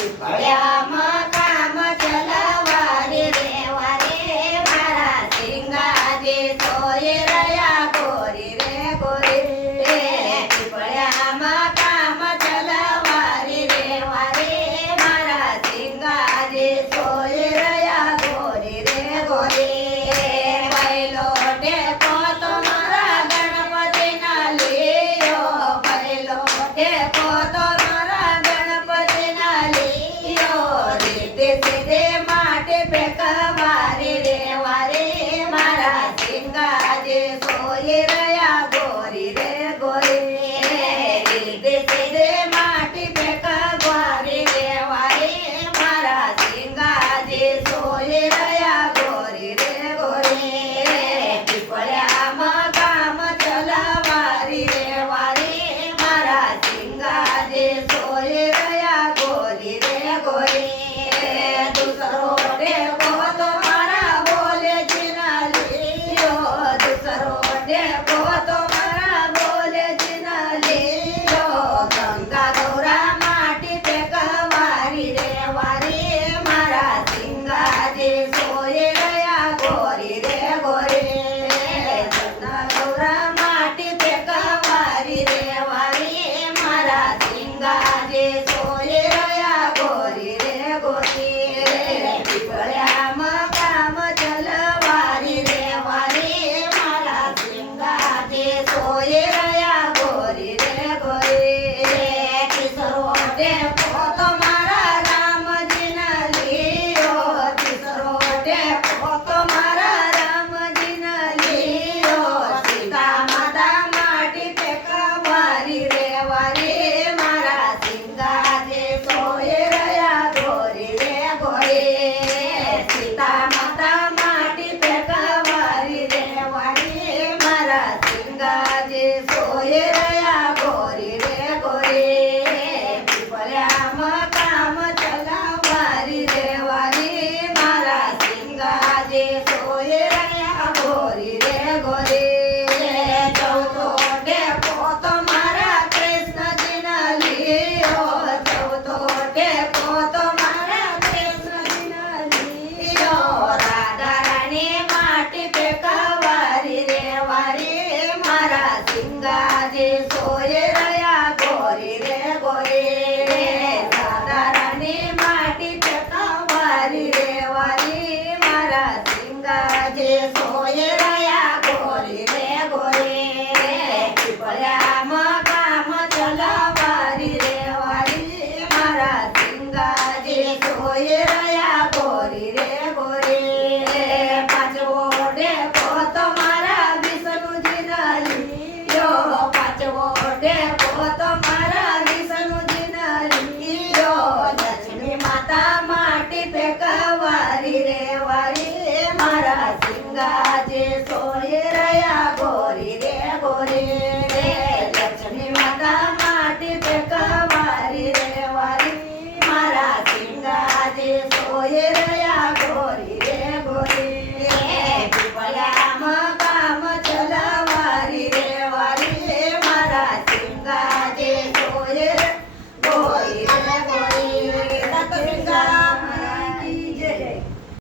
પીપળિયામાં કામ ચલાવારી રે વારે મારા સિંગાજે સોય રહ્યા ગોરી રે ગોરી પીપળિયામાં કામ ચલાવારી રે વારે મારા સિંગાજે સોય રહ્યા ગોરી રે ગોરી પહેલો ટેકો તો મારા ગણપતિના લીયો પહેલો ટેકો તો મારા ગણપતિના લીયો રીતે સીધે માટે ફેંકવારી રે વારે મારા સિંગાજે સોય રહ્યા ગોરી રે ગોરી રીતે સીધે માટે ફેંકવારી રે વારે મારા સિંગાજે સોય રહ્યા ગોરી રે ગોરી પીપળિયામાં કામ ચલાવારી રે વારે મારા સિંગાજે સોય રહ્યા ગોરી રે ગોરી દુસરો ટેકો તો મારા બોલે જીના લીયો દુસરો ટેકો તો મારા બોલે જીના લીયો ગંગા ગૌરા માટી ફેંકવારી રે વારે મારા સિંગાજે સોય રહ્યા ગોરી રે ગોરી ગંગા ગૌરા માટી ફેંકવારી રે વારે મારા સિંગાજે સોય રહ્યા ગોરી રે ગોરી પીપળિયામાં કામ ચલાવારી રે વારે મારા સિંગાજે સોય રહ્યા ગોરી રે ગોરી તીસરો ટેકો તો મારા રામજીના લીયો તીસરો ટેકો તો મારા રામજીના લીયો સીતા માતા માટી ફેંકવારી રે વારે મારા સિંગાજે સોય રહ્યા ગોરી રે ગોરી સીતા માતા માટી ફેંકવારી રે વારે મારા સિંગાજે સોય રહ્યા ગોરી રે ગોરી પીપળિયામાં કામ ચલાવારી રે વારે મારા સિંગાજે સોય રહ્યા ગોરી રે ગોરી ચૌથો ટેકો તો મારા કૃષ્ણજીના લીયો ચૌથો ટેકો તો મારા કૃષ્ણજીના લીયો રાધા રાણી માટી ફેંકવારી રે વારે મારા સિંગાજે સોય રહ્યા ગોરી રે ગોરી રાધા રાણી માટી ફેંકવારી રે વારે મારા સિંગાજે સોય રહ્યા ગોરી રે ગોરી પીપળિયામાં કામ ચલાવારી રે વારે મારા સિંગાજે સોય રહ્યા ગોરી રે ગોરી પાંચવો ટેકો તો મારા વિષ્ણુજીના લીયો પાંચવો ટેકો તો મારા વિષ્ણુજીના લીયો લક્ષ્મી માતા માટી ફેંકવારી રે વારે મારા સિંગાજે સોય